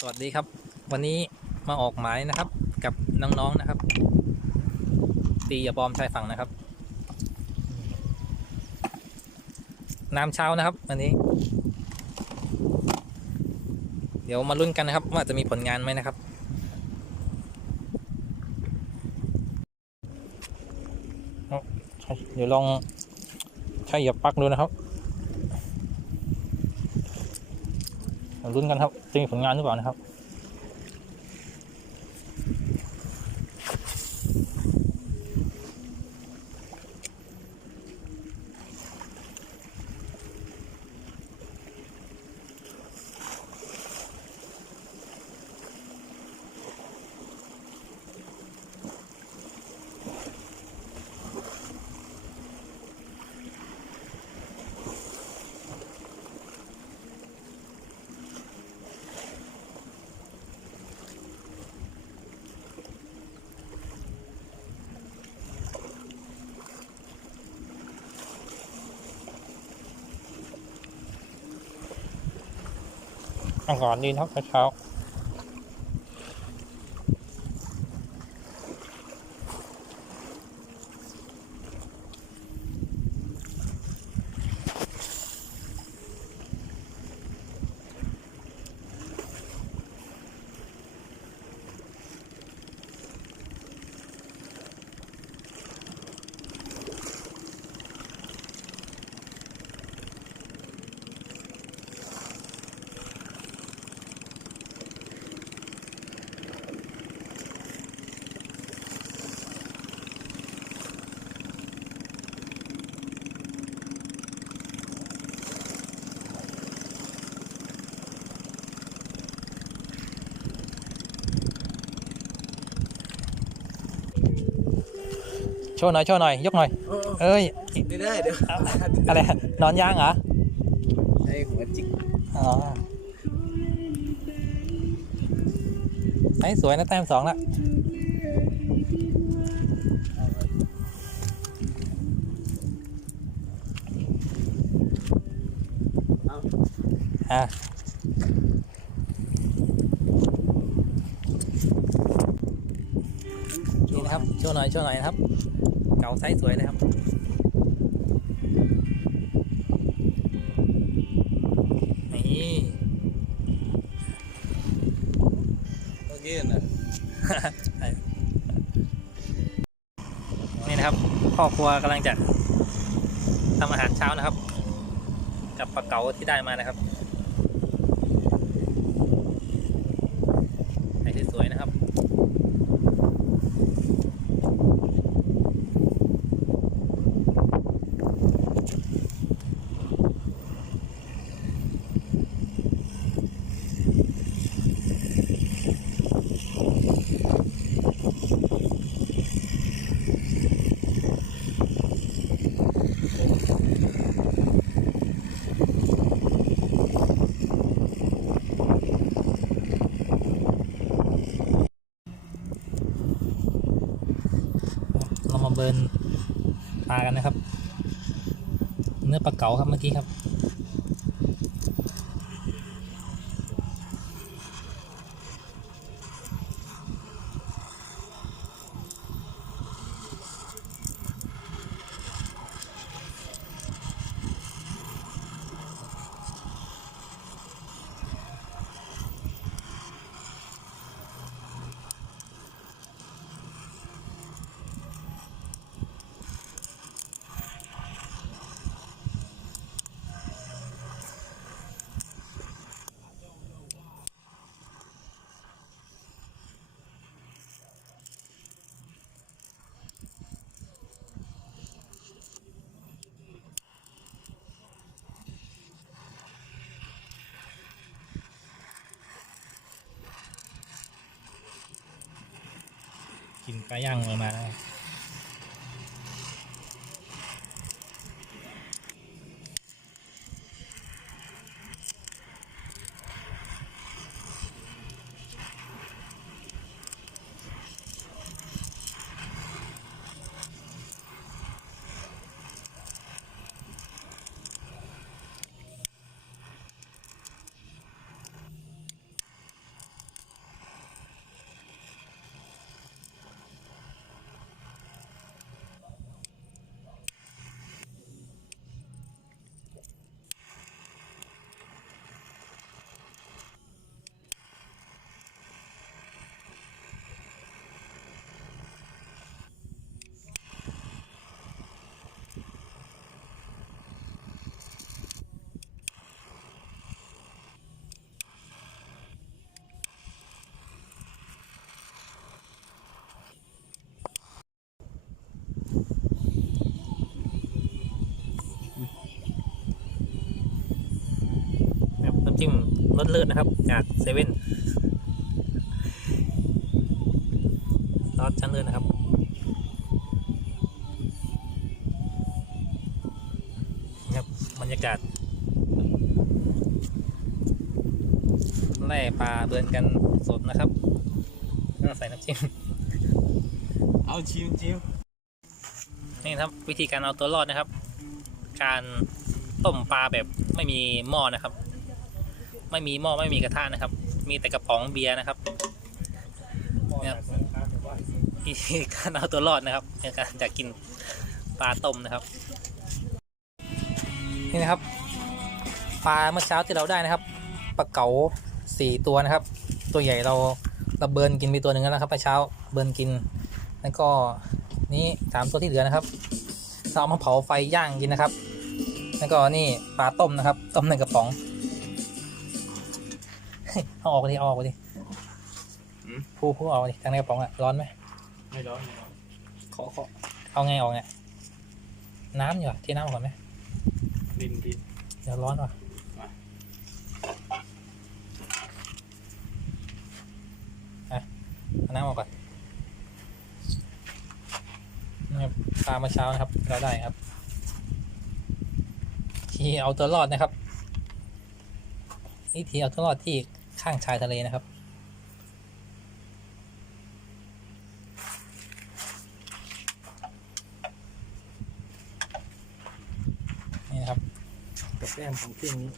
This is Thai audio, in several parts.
สวัสดีครับ วันนี้มาออกหมายนะครับ กับน้องๆนะครับ ตีอย่าบอมชายฝั่งนะครับ น้ำเช้านะครับ วันนี้ เดี๋ยวมาลุ้นกันนะครับ ว่าจะมีผลงานไหมนะครับเดี๋ยวลองใช้หยียบปักดูนะครับ มาลุ้นกันครับจ อาหรือเปล่านะครับอากาศดีนะครับเช้า โชว์หน่อยโชว์หน่อยยกหน่อย เอ้ยไม่ได้เดี๋ยวอะไรนอนย่างเหรอไอ้หัวจิกอ๋อไอ้สวยนะแต้มสองละเอาอะนี่นะครับ โชว์หน่อย โชว์หน่อยนะครับเก่าไซส์สวยเลยครับนี่เมื่อกี้นะนี่นะครับพ่อครัวกำลังจะทำอาหารเช้านะครับ กับปลาเก๋าที่ได้มานะครับใส่สวยๆนะครับ เรา มาเบิร์นปลากันนะครับ เนื้อปลาเก๋าครับเมื่อกี้ครับ กินปลาย่างมาแล้ว จิ้มรสเลิศนะครับ จากเซเว่นซอสชั้นเลิศนะครับนี่ครับ บรรยากาศแล่ปลาเดินกันสดนะครับแล้วใส่น้ำจิ้ม เอาชิมชิมนี่ครับวิธีการเอาตัวรอดนะครับ การต้มปลาแบบไม่มีหม้อนะครับ ไม่มีหม้อไม่มีกระทะนะครับ มีแต่กระป๋องเบียร์นะครับเนี่ยครับวิธีการเอาตัวรอดนะครับในการจะกินปลาต้มนะครับ นี่นะครับ ปลาเมื่อเช้าที่เราได้นะครับปลาเก๋าสี่ตัวนะครับ ตัวใหญ่เราเราเบิร์นกินไปตัวหนึ่งแล้วนะครับเมื่อเช้าเบิร์นกิน แล้วก็นี่สามตัวที่เหลือนะครับเราเอามาเผาไฟย่างกินนะครับ แล้วก็นี่ปลาต้มนะครับ ต้มในกระป๋อง เฮ้ยเอาออกไปดิเอาออกไปดิผู้ผู้เอาไปดิทางในกระป๋องอะร้อนไหมไม่ร้อนไม่ร้อนขอขอเอาไงออกเนี่ยน้ำอยู่อะที่น้ำก่อนไหมดินดิน เดี๋ยวร้อนว่ะมา อะเอาน้ำออกก่อนนะครับปลาเมื่อเช้านะครับ เราได้ครับที่เอาตัวรอดนะครับนี่ทีเอาตัวรอดที่ ข้างชายทะเลนะครับ นี่นะครับกับแก้มของเครื่องนี้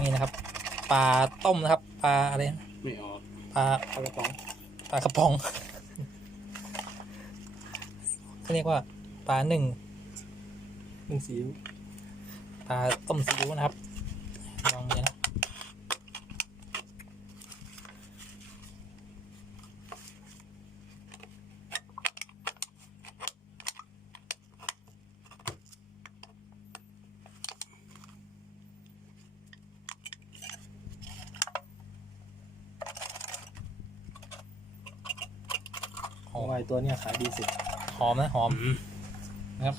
นี่นะครับปลาต้มนะครับปลาอะไรนะไม่ออกปลาปลากระป๋องปลากระป๋องเขาเรียกว่าปลาหนึ่งหนึ่งสีอิ๊วปลาต้มซีอิ๊วนะครับลองเลยนะ โอ้ยตัวเนี้ยขายดีสุดหอมนะหอมนะครับ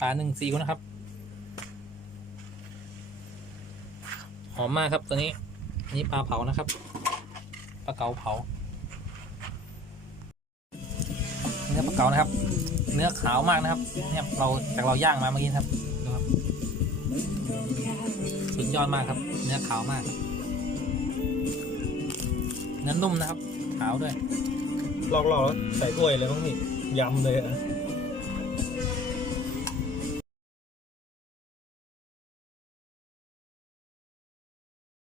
ปลาหนึ่งซีอิ๊วนะครับ หอมมากครับตัวนี้นี่ปลาเผานะครับปลาเก๋าเผา เนื้อปลาเก๋านะครับ เนื้อขาวมากนะครับเนี่ยเราจากเราย่างมาเมื่อกี้นะครับดูครับสุดยอดมากครับ เนื้อขาวมากครับเนื้อนุ่มนะครับ ขาวด้วย ลอกๆแล้วใส่ถ้วยเลยต้องพี่ยำเลยอะ